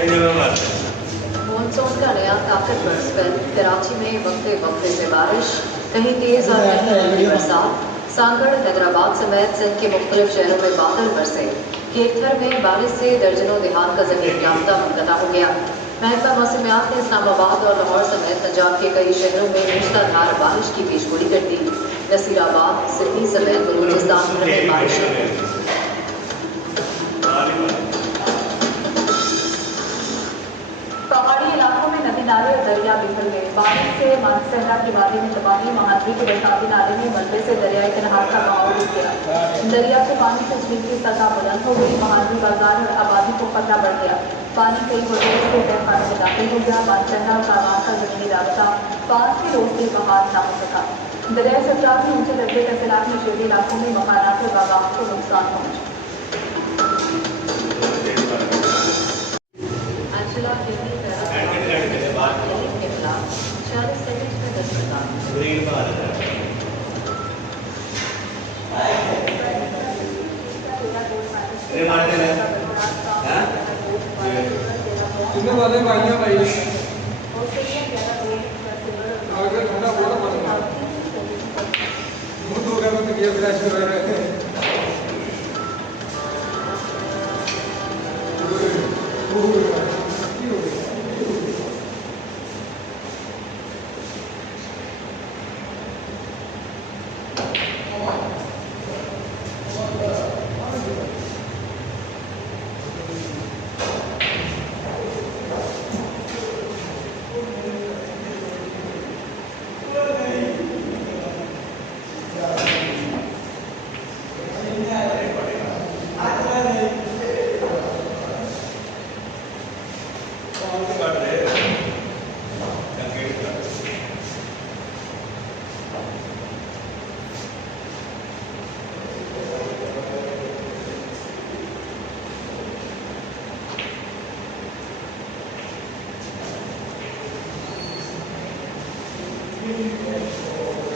Monsoon का नया ताकतवर स्पेल। कराची में वक्फे वक्फे से बारिश, कहीं तेज और कहीं हल्की बरसात। सांगड़, हैदराबाद समेत सिंध के मुख्तलिफ शहरों में बादल बरसे। केकथर में बारिश से दर्जनों देहात का जमीन राब्ता मुनक़ता हो गया। महकमा मौसमियात ने इस्लामाबाद और लाहौर समेत पंजाब के कई शहरों में मूसलाधार बारिश की पेशगोई कर दी। नसीराबाद, सिडनी समेत बलूचिस्तान भर में बारिश हुई। पहाड़ी इलाकों में नदी नाले और दरिया बिखर गए। बारिश से मानसहरा की वादी में तबाही, महाद्री के बरसाती नाले में मलबे से दरियाई कनहार का बहाव रुक गया। दरिया के पानी से झील की सतह बुलंद हो गई। महाद्री बाजार और आबादी को खतरा बढ़ गया। पानी कई होटलों के तहखाने में दाखिल हो गया। मानसहरा और कामार का जमीनी रास्ता 5 रोज भी बहाल न हो सका। दरियाई सतह में ऊंचे दर्जे का सैलाब में शहरी इलाकों में मकानात और बागान को नुकसान पहुंचा। Thank you.